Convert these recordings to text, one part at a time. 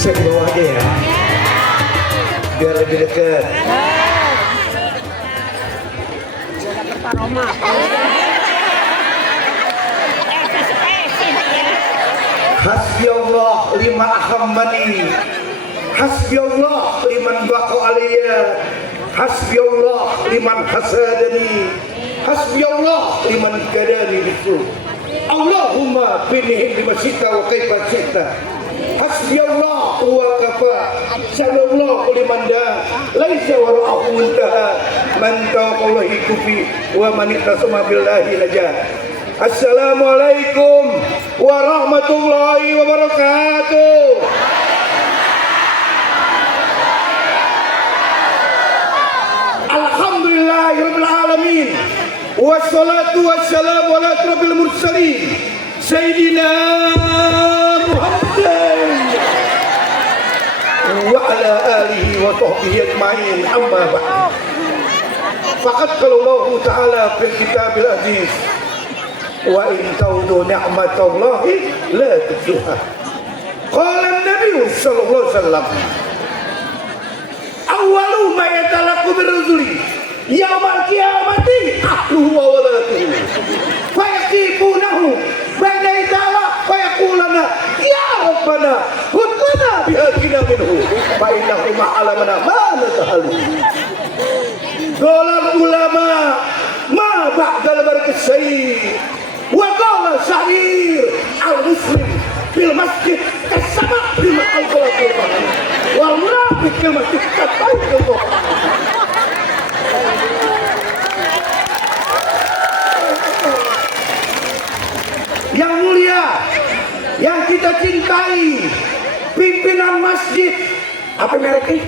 Saya di bawah aja ya, biar lebih dekat. Hasbiyallah lima ahammani, hasbiyallah liman baqa alayya, hasbiyallah liman hasadani, hasbiyallah liman kadani bisu. Allahumma binihim bima syi'ta wa kaifa syi'ta. Hasbiyallah wa kafa. Sallallahu liman da laisa wara'ahu muntaha. Man tawaqallahi kufi wa man iqtasama billahi najah. Assalamualaikum warahmatullahi wabarakatuh. Alhamdulillahirabbil alamin. Wassalatu wassalamu ala asyrafil mursalin Sayyidina Muhammadin wa ala alihi wa sahbihi ajma'in, amma ba'd. Faqad qala Allah Ta'ala fil kitabil aziz, wa in ta'udu ni'matallahi la tuhsuha. Qala an-nabiy sallallahu alaihi wasallam, awwalu ma yatalaqu bir-rusuli yaumal qiyamati ahluhu wa waladuhu fayaqifunahu baina ta'ala fayaquluna ya rabbana hud lana bihaqina minhu fa innahu ma'alamana ma natahalu. Qala ulama ma ba'dal barakasai wa qala syahir al-muslim fil masjid kasama bima al-qalaqul wal munafiq fil masjid kataiqul. Yang mulia, yang kita cintai, pimpinan masjid, apa mereknya?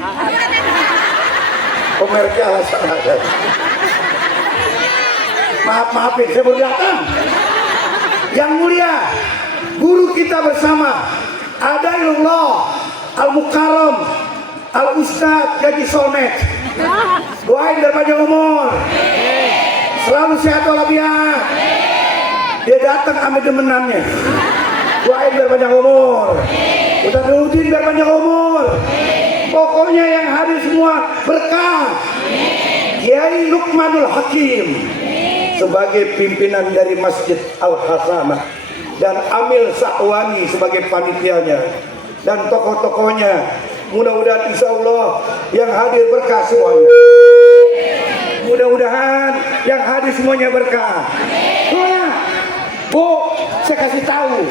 Oh, mereknya alasan ada. Maafin, saya baru datang. Yang mulia, guru kita bersama, Adailullah Al-Mukarram Al-Ustadz Gaji Solmet. Doain dan panjang umur, selalu sehat walafiat. Dia datang sama demenannya. Doain biar panjang umur. Ustaz Nurdin biar panjang umur. Pokoknya yang hadir semua berkah. Kiai Lukmanul Hakim sebagai pimpinan dari Masjid Al-Hasanah dan Amil Sa'wani sebagai panitianya dan tokoh-tokohnya. Mudah-mudahan insya Allah yang hadir berkah semuanya. Mudah-mudahan yang hadir semuanya berkah. Bu, saya kasih tahu,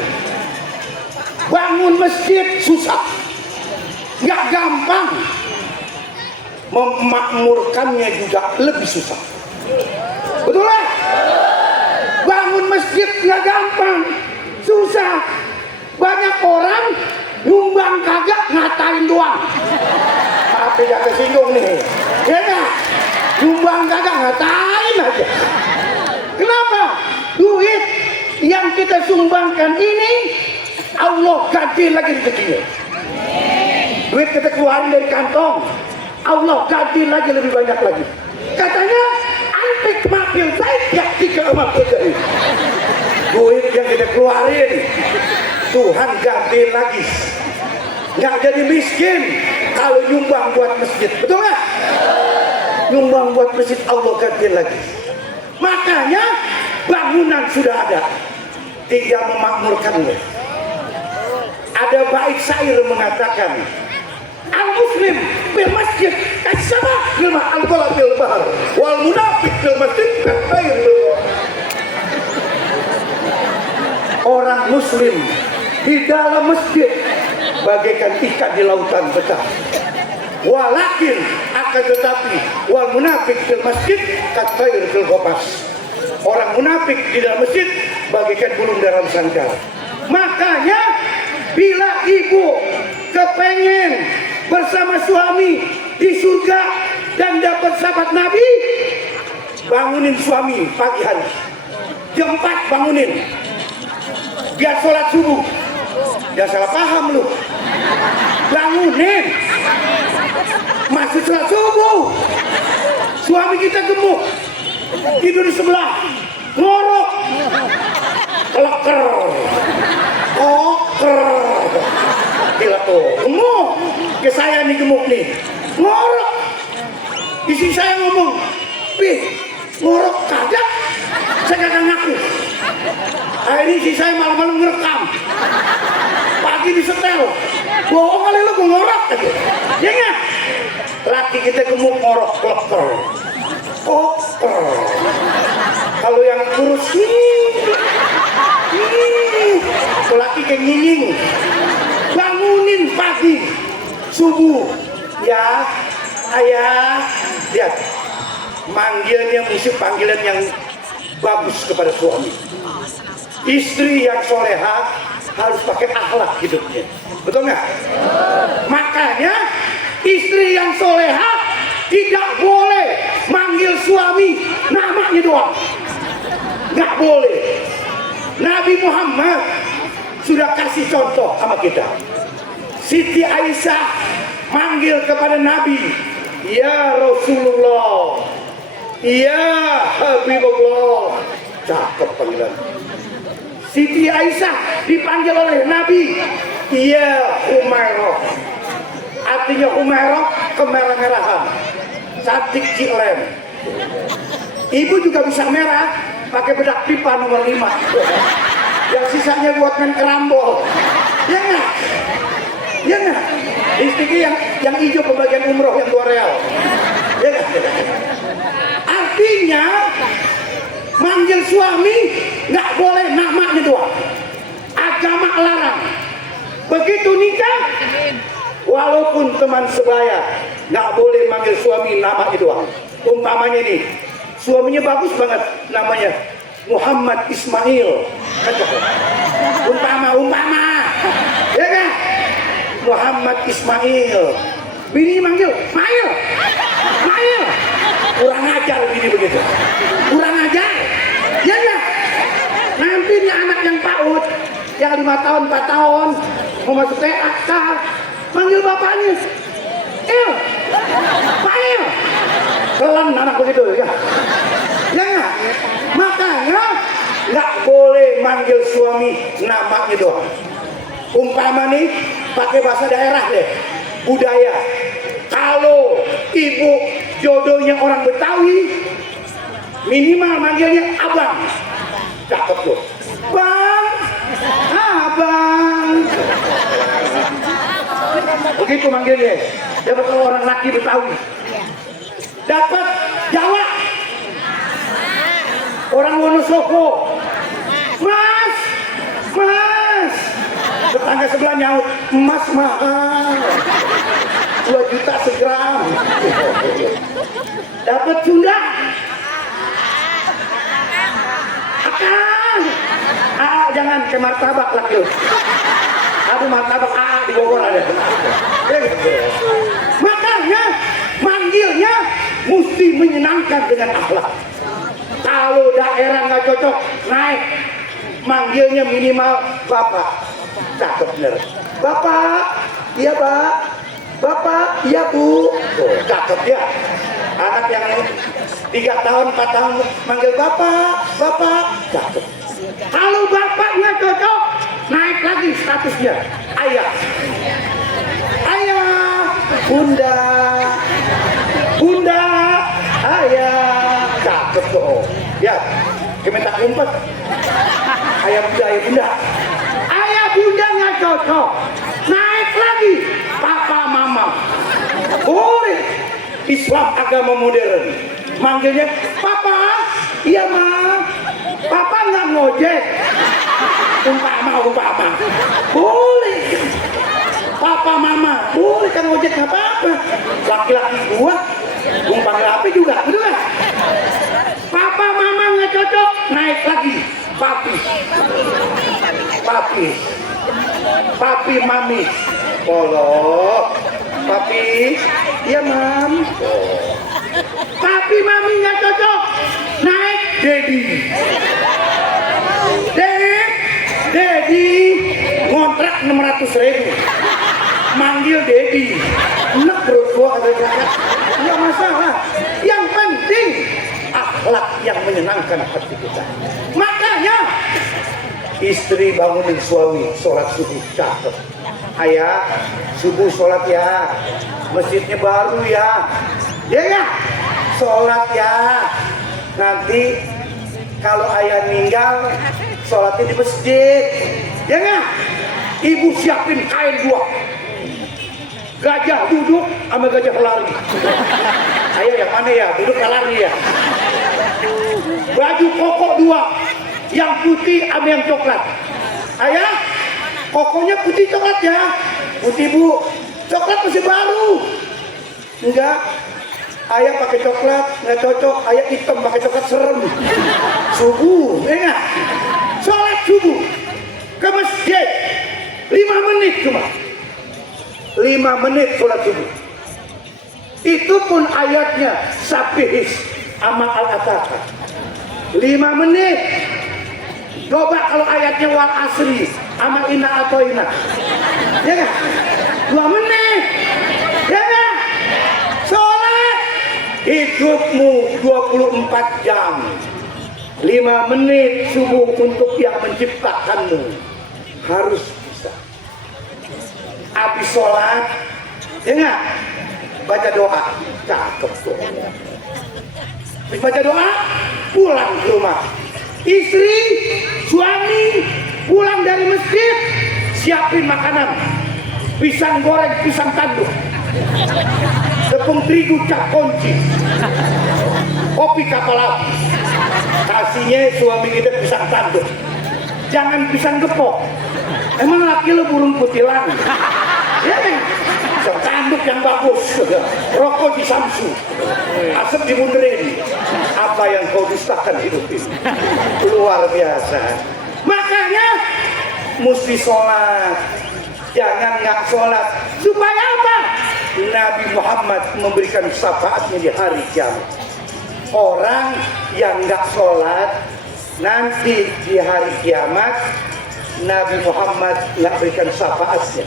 bangun masjid susah, nggak gampang. Memakmurkannya juga lebih susah. Betul lah? Bangun masjid nggak gampang, susah. Banyak orang nyumbang kagak, ngatain doang. Tapi gak kesinggung nih, ya gak? Nyumbang kagak, ngatain aja. Kenapa? Duit yang kita sumbangkan ini Allah ganti lagi rezekinya. Duit kita keluarin dari kantong, Allah ganti lagi lebih banyak lagi. Katanya antik mafil baik ya tiga mafil baik. Duit yang kita keluarin Tuhan ganti lagi. Nggak jadi miskin kalau nyumbang buat masjid, betul nggak? Nyumbang buat masjid Allah ganti lagi. Makanya bangunan sudah ada, tinggal memakmurkannya. Ada bait syair mengatakan, al-muslim bil masjid kasama bil al-balad bil bahr wal munafiq bil masjid kafair bil. Orang muslim di dalam masjid bagaikan ikan di lautan besar. Walakin akan tetapi wal munafik fil masjid kafair fil ghapas. Orang munafik di dalam masjid bagaikan burung dalam sangkar. Makanya bila ibu kepengen bersama suami di surga dan dapat sahabat Nabi, bangunin suami pagi hari. Jam 4 bangunin. Biar sholat subuh. Jangan salah paham lu. Bangunin. Masih sholat subuh. Suami kita gemuk. Tidur di sebelah. Ngorok. Leker. Oker. Gila tuh. Gemuk. ke saya nih gemuk nih, ngorok. Istri saya ngomong, Pi, ngorok kagak, saya kagak ngaku. Akhirnya istri saya malam-malam ngerekam, pagi disetel, bohong kali lu, gue ngorok aja. Ya nggak? Laki kita gemuk ngorok kloker. Kalau yang kurus laki kayak nyinying. Bangunin pagi subuh ya ayah, lihat manggilnya mesti panggilan yang bagus kepada suami. Istri yang soleha harus pakai akhlak hidupnya, betul nggak? Makanya istri yang soleha tidak boleh manggil suami namanya doang, nggak boleh. Nabi Muhammad sudah kasih contoh sama kita. Siti Aisyah manggil kepada Nabi, ya Rasulullah, ya Habibullah. Cakep panggilan. Siti Aisyah dipanggil oleh Nabi, ya Humairah. Artinya Humairah kemerah-merahan, cantik cilem. Ibu juga bisa merah pakai bedak pipa nomor 5. Yang sisanya buat main kerambol. Ya nggak? Ya nggak? Istri yang hijau pembagian umroh yang 2 real. Ya nggak? Artinya manggil suami nggak boleh namanya doang. Agama larang. Begitu nikah, walaupun teman sebaya nggak boleh manggil suami namanya doang. Umpamanya nih, suaminya bagus banget namanya Muhammad Ismail, umpama, ya kan? Muhammad Ismail, bini manggil Mail, kurang ajar bini begitu, kurang ajar, ya kan? Nanti nih anak yang PAUD, yang 5 tahun, 4 tahun, mau masuk TK, manggil bapaknya, Mail, kelan anak begitu, ya? Ya nggak? Makanya nggak boleh manggil suami namanya doang. Umpama nih pakai bahasa daerah deh, budaya. Kalau ibu jodohnya orang Betawi, minimal manggilnya abang. Cakep tuh, bang, abang. Begitu manggilnya. Dapat kalau orang laki Betawi. Dapat Jawa. Orang Wonosobo, mas, tetangga sebelah nyaut, emas mahal, 2 juta segram. Dapat Sunda, Akang, jangan ke martabak lagi. Aduh martabak di Bogor ada. Makanya manggilnya mesti menyenangkan dengan akhlak. Kalau daerah nggak cocok, naik. Manggilnya minimal bapak. Cakep bener. Bapak, iya pak. Bapak, iya bu. Oh, cakep ya. Anak yang 3 tahun, 4 tahun manggil bapak, cakep. Kalau bapaknya cocok, naik lagi statusnya. Ayah, bunda, ayah. Cakep tuh. Ya, kementak umpet. Ayah bunda. Ayah bunda nggak cocok. Naik lagi papa mama. Boleh. Islam agama modern. Manggilnya papa. Iya ma. Papa nggak ngojek. Umpama. Boleh. Papa mama. Boleh kan ngojek nggak apa-apa. Laki-laki gua. Panggil apa juga, betul kan? Papa mama nggak cocok, naik lagi, papi mami, papi, iya mam, papi mami nggak cocok, naik Dedi, ngontrak 600.000, manggil Dedi, enak perut gua kata-kata. Nggak masalah, yang penting akhlak yang menyenangkan hati kita. Makanya Istri bangunin suami sholat subuh, cakep. Ayah, subuh sholat ya, masjidnya baru ya. Ya ya, sholat ya. Nanti kalau ayah meninggal, sholatnya di masjid. Ya nggak? Ibu siapin kain 2. Gajah duduk sama gajah lari. Ayah yang mana ya? Duduk lari ya. Baju koko 2, yang putih sama yang coklat. Ayah, kokonya putih coklat ya. Putih bu, coklat masih baru. Enggak. Ayah pakai coklat nggak cocok. Ayah hitam pakai coklat serem. Subuh, enggak. Sholat subuh ke masjid 5 menit cuma. 5 menit sholat subuh. Itu pun ayatnya Sabihis sama Al-Ataka. 5 menit. Coba kalau ayatnya wal asri sama inna atau inna. Ya kan? 2 menit. Ya kan? Sholat. Hidupmu 24 jam. 5 menit subuh untuk yang menciptakanmu. Harus bisa. Habis sholat, ya nggak? Baca doa. Cakep tuh. Habis baca doa, pulang ke rumah. Istri, suami, pulang dari masjid, siapin makanan. Pisang goreng, pisang tanduk. Tepung terigu cak kunci. Kopi kapal api. Kasihnya suami kita pisang tanduk. Jangan pisang gepok. Emang laki lu burung kutilang. Ya kan? Pisang tanduk yang bagus. Rokok di Samsu. Asap dibunderin. Apa yang kau dustakan hidup ini? Luar biasa. Makanya mesti sholat. Jangan nggak sholat. Supaya apa? Nabi Muhammad memberikan syafaatnya di hari kiamat. Orang yang nggak sholat nanti di hari kiamat Nabi Muhammad nggak berikan syafaatnya.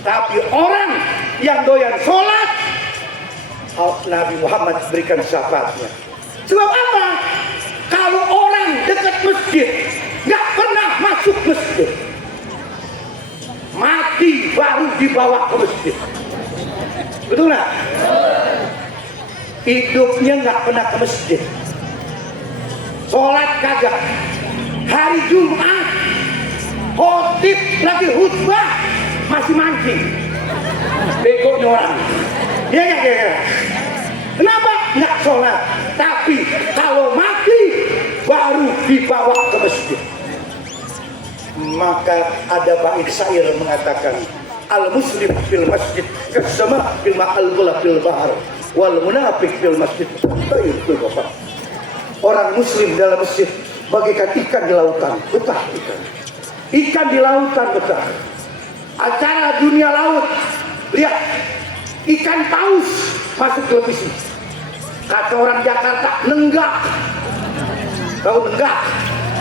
Tapi orang yang doyan sholat Nabi Muhammad berikan syafaatnya. Sebab apa? Kalau orang dekat masjid nggak pernah masuk masjid, mati baru dibawa ke masjid. Betul nggak? Hidupnya nggak pernah ke masjid, sholat kagak. Hari Jumat khotib lagi khutbah masih mancing. Begonya orang. Ya. Kenapa nggak sholat? Tapi kalau mati baru dibawa ke masjid. Maka ada bait syair mengatakan, al-muslim fil masjid kasama fil ma'al gula fil bahar wal munafik fil masjid tayr fil bahar. Orang muslim dalam masjid bagaikan ikan di lautan, betah ikan. Ikan di lautan betah. Acara dunia laut, lihat ikan paus masuk televisi. Kata orang Jakarta, nenggak. Tahu nenggak?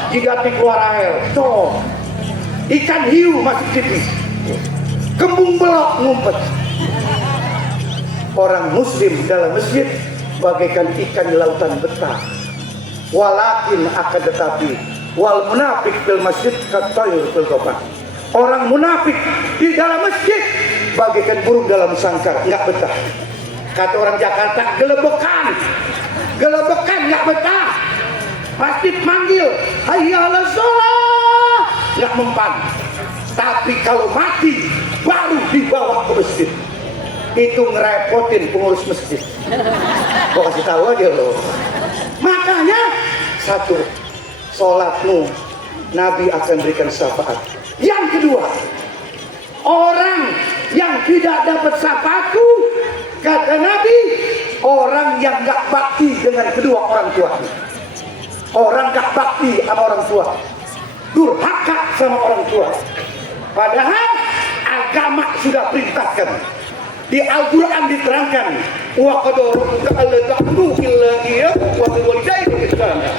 Jidatnya keluar air. Tuh. Ikan hiu masuk TV. Kembung belok ngumpet. Orang muslim dalam masjid bagaikan ikan di lautan betah. Walakin akan tetapi wal munafik fil masjid katayur fil ghafar. Orang munafik di dalam masjid bagaikan burung dalam sangkar, nggak betah. Kata orang Jakarta, gelebekan nggak betah. Masjid manggil, hayya 'alas shalah, nggak mempan. Tapi kalau mati baru dibawa ke masjid. Itu ngerepotin pengurus masjid. Gua kasih tahu aja loh. Makanya satu, sholatmu Nabi akan berikan syafaat. Yang kedua, orang yang tidak dapat syafaatku, kata Nabi, orang yang gak bakti dengan kedua orang tuanya. Orang gak bakti sama orang tua, durhaka sama orang tua. Padahal agama sudah perintahkan. Di Al-Quran diterangkan, wa qadaruka alla ta'budu illa iyyahu wa bil walidayni ihsana.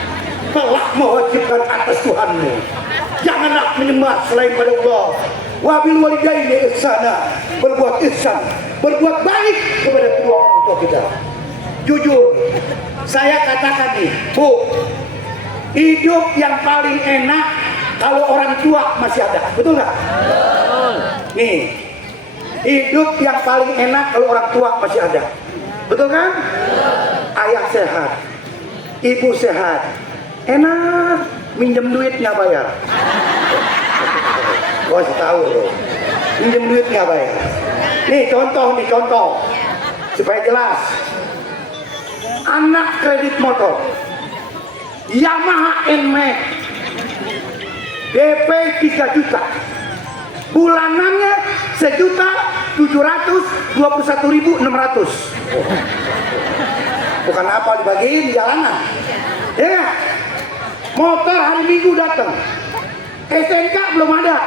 Telah mewajibkan atas Tuhanmu, janganlah menyembah selain pada Allah. Wa bil walidayni ihsana, berbuat ihsan, berbuat baik kepada kedua orang tua kita. Jujur, saya katakan nih, Bu, hidup yang paling enak kalau orang tua masih ada, betul nggak? Nih, hidup yang paling enak kalau orang tua masih ada, betul kan? Ayah sehat, ibu sehat, enak, minjem duit nggak bayar. Gua kasih tahu loh, minjem duit nggak bayar. Nih contoh supaya jelas. Anak kredit motor Yamaha NMAX DP 3 juta, bulanannya 1.721.600. Bukan apa dibagiin di jalanan, ya. Motor hari Minggu datang, STNK belum ada,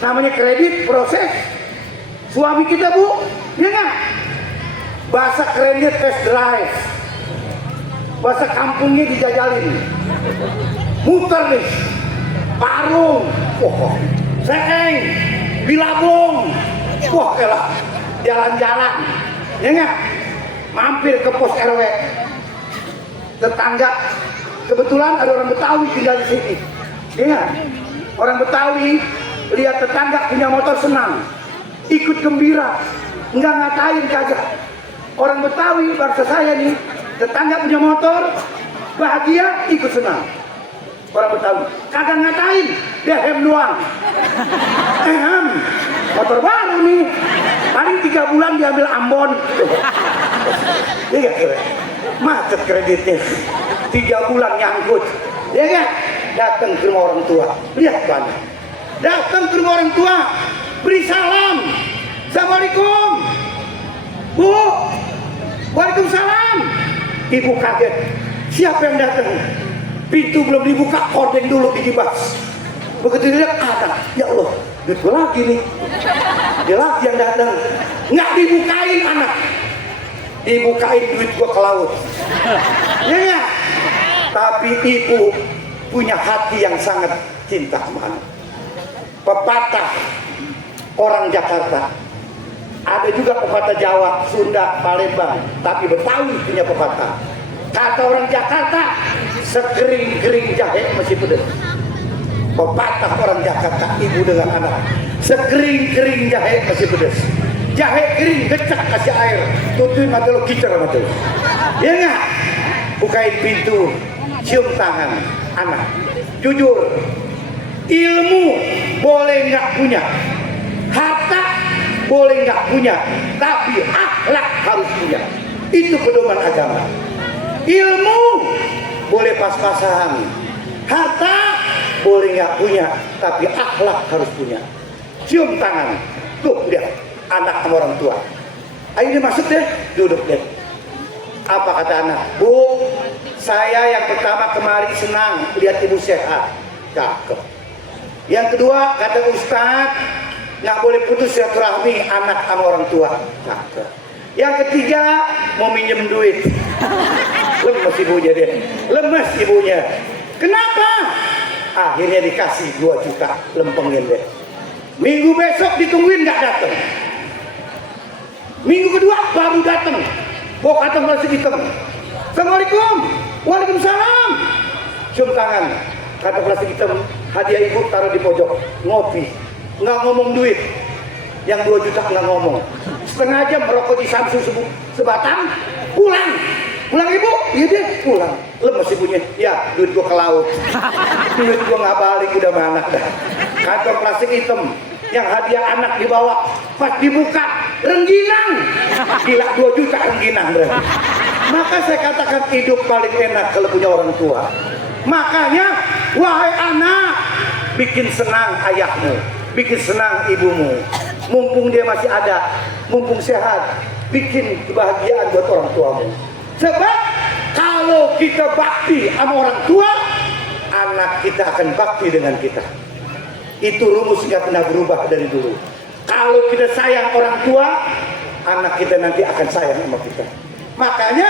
namanya kredit proses. Suami kita bu, ya nggak? Bahasa kerennya test drive, bahasa kampungnya dijajalin, muter nih, Parung, Seeng, Bilabong, wah elah, jalan-jalan, ya nggak? Mampir ke pos RW, tetangga, kebetulan ada orang Betawi tinggal di sini, ya nggak? Orang Betawi lihat tetangga punya motor senang, ikut gembira, nggak ngatain kagak. Orang Betawi bangsa saya nih, tetangga punya motor, bahagia, ikut senang. Orang Betawi kagak ngatain, dia hem doang. Motor baru nih, paling 3 bulan diambil Ambon. Iya kira, macet kreditnya, 3 bulan nyangkut. Ya kan? Datang ke rumah orang tua, lihat banget. Datang ke rumah orang tua, beri salam, assalamualaikum, bu, waalaikumsalam. Ibu kaget, siapa yang datang? Pintu belum dibuka, kordeng dulu digibas. Begitu dilihat, ya Allah, duit gue lagi nih. Dia lagi yang datang, nggak dibukain anak, dibukain duit gue ke laut. Ya nggak? Tapi ibu punya hati yang sangat cinta sama anak. Pepatah orang Jakarta, ada juga pepatah Jawa, Sunda, Palembang, tapi Betawi punya pepatah. Kata orang Jakarta, sekering-kering jahe masih pedas. Pepatah orang Jakarta, ibu dengan anak, sekering-kering jahe masih pedas. Jahe kering, gecek kasih air, tutuin mata lo, kicer mata lo. Ya nggak? Bukain pintu, cium tangan anak. Jujur, ilmu boleh nggak punya, harta boleh nggak punya, tapi akhlak harus punya. Itu pedoman agama. Ilmu boleh pas-pasan, harta boleh nggak punya, tapi akhlak harus punya. Cium tangan, tuh lihat anak sama orang tua. Ayo dia masuk deh, duduk deh. Apa kata anak? Bu, saya yang pertama kemari senang lihat ibu sehat, cakep. Yang kedua kata Ustadz, nggak boleh putus silaturahmi anak sama orang tua, cakep. Yang ketiga mau minjem duit, lemes ibunya deh, lemes ibunya. Kenapa? Akhirnya dikasih 2 juta, lempengin deh. Minggu besok ditungguin nggak datang. Minggu kedua baru datang, bawa kantong plastik hitam. Assalamualaikum, waalaikumsalam. Cium tangan, kantong plastik hitam, hadiah ibu taruh di pojok, ngopi, nggak ngomong duit. Yang 2 juta nggak ngomong. Setengah jam merokok di Samsu sebatang, pulang ibu, iya deh pulang. Lemes ibunya, ya duit gua ke laut, duit gua nggak balik, udah mana dah. Kantong plastik hitam, yang hadiah anak dibawa, pas dibuka rengginang, gila 2 juta rengginang berarti. Maka saya katakan hidup paling enak kalau punya orang tua. Makanya wahai anak, bikin senang ayahmu, bikin senang ibumu. Mumpung dia masih ada, mumpung sehat, bikin kebahagiaan buat orang tuamu. Sebab kalau kita bakti sama orang tua, anak kita akan bakti dengan kita. Itu rumus nggak pernah berubah dari dulu. Kalau kita sayang orang tua, anak kita nanti akan sayang sama kita. Makanya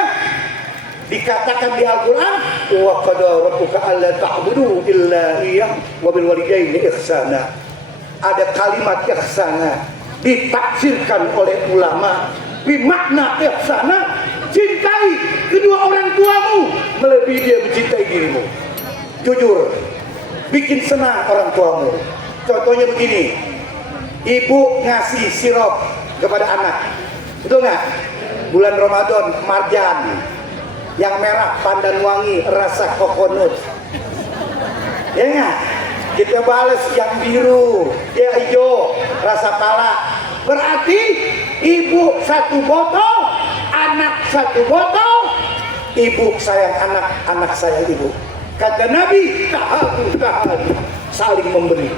dikatakan di Al-Quran, wa qada rabbuka alla ta'budu illa iyyah wa bil walidayni ihsana. Ada kalimat ihsana ditafsirkan oleh ulama bermakna ihsana, cintai kedua orang tuamu melebihi dia mencintai dirimu. Jujur, bikin senang orang tuamu. Contohnya begini, ibu ngasih sirup kepada anak, betul nggak? Bulan Ramadan, marjan yang merah pandan wangi rasa kokonut, ya nggak? Kita balas yang biru, ya hijau rasa pala. Berarti ibu satu botol, anak satu botol. Ibu sayang anak, anak sayang ibu. Kata Nabi, tahadu saling memberi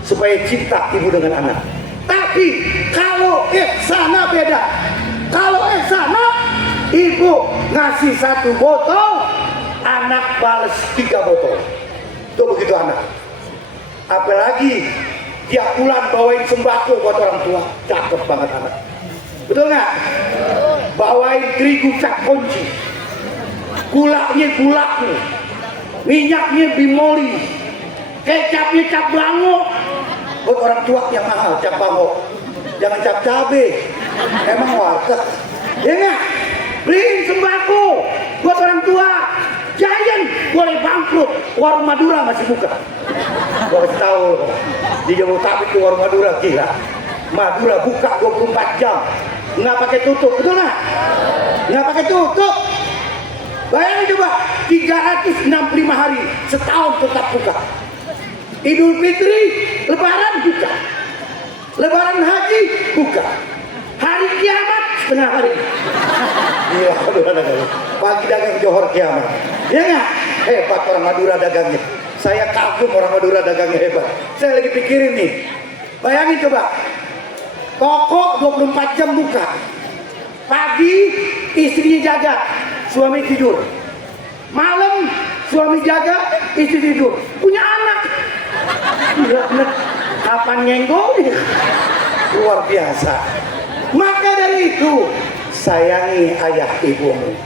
supaya cinta ibu dengan anak. Tapi kalau sana beda. Kalau sana ibu ngasih satu botol, anak balas 3 botol. Itu begitu anak. Apalagi dia pulang bawain sembako buat orang tua, cakep banget anak. Betul nggak? Bawain terigu cap kunci, gulanya gulaku, minyaknya bimoli, kecapnya cap bango. Buat orang tua yang mahal cap bango, jangan cap cabe. Emang warteg, ya nggak? Beliin sembako buat orang tua. Giant boleh bangkrut, warung Madura masih buka. Gua kasih tahu di Jabodetabek itu warung Madura, gila. Madura buka 24 jam, nggak pakai tutup, betul nggak? Nggak pakai tutup. Bayangin coba, 365 hari setahun tetap buka. Idul Fitri, Lebaran buka, Lebaran Haji buka, hari kiamat setengah hari. Iya, pagi dagang Johor kiamat. Ya nggak? Hebat orang Madura dagangnya. Saya kagum orang Madura dagangnya hebat. Saya lagi pikirin nih. Bayangin coba, toko 24 jam buka. Pagi istrinya jaga, suami tidur. Malam suami jaga, istri tidur. Punya anak. Gila bener. Kapan nyenggol? Luar biasa. Maka dari itu, sayangi ayah ibumu.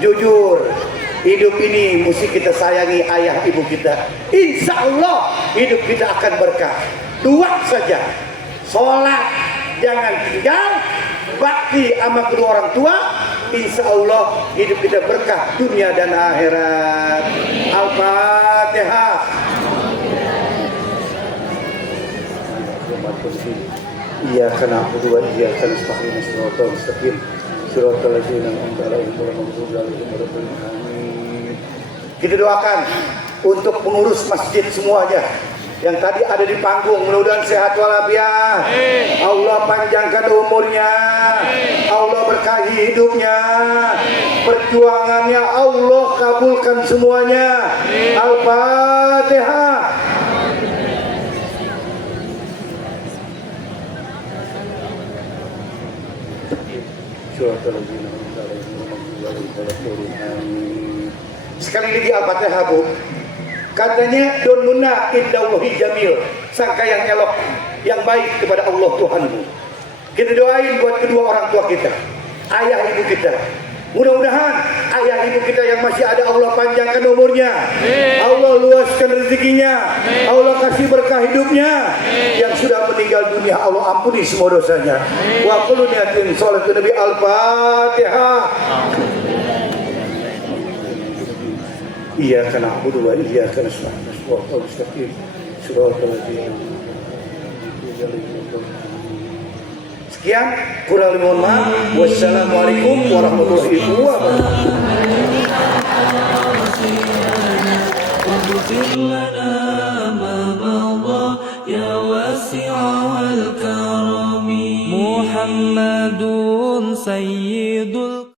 Jujur, hidup ini mesti kita sayangi ayah ibu kita. Insya Allah hidup kita akan berkah. 2 saja, sholat jangan tinggal, bakti sama kedua orang tua. Insya Allah hidup kita berkah dunia dan akhirat. Al-Fatihah. Iyyaka na'budu wa iyyaka nasta'in ihdinas mustaqim siratal ladzina an'amta 'alaihim ghairil maghdubi 'alaihim waladdallin. Kita doakan untuk pengurus masjid semuanya yang tadi ada di panggung, mudah-mudahan sehat walafiat. Allah panjangkan umurnya, Allah berkahi hidupnya, perjuangannya Allah kabulkan semuanya. Al-Fatihah. Sekali lagi Al-Fatihah, Bu. Katanya don munna indallahi jamil, sangka yang elok, yang baik kepada Allah Tuhanmu. Kita doain buat kedua orang tua kita, ayah ibu kita. Mudah-mudahan ayah ibu kita yang masih ada Allah panjangkan umurnya, Allah luaskan rezekinya, Allah kasih berkah hidupnya. Yang sudah meninggal dunia Allah ampuni semua dosanya. Wa qul niyatin sholatu nabi. Al-Fatihah. Iyyaka na'budu wa iyyaka nasta'in ihdinas mustaqim siratal ladzina an'amta 'alaihim. Sekian, kurang lebih mohon maaf. Wassalamualaikum warahmatullahi wabarakatuh.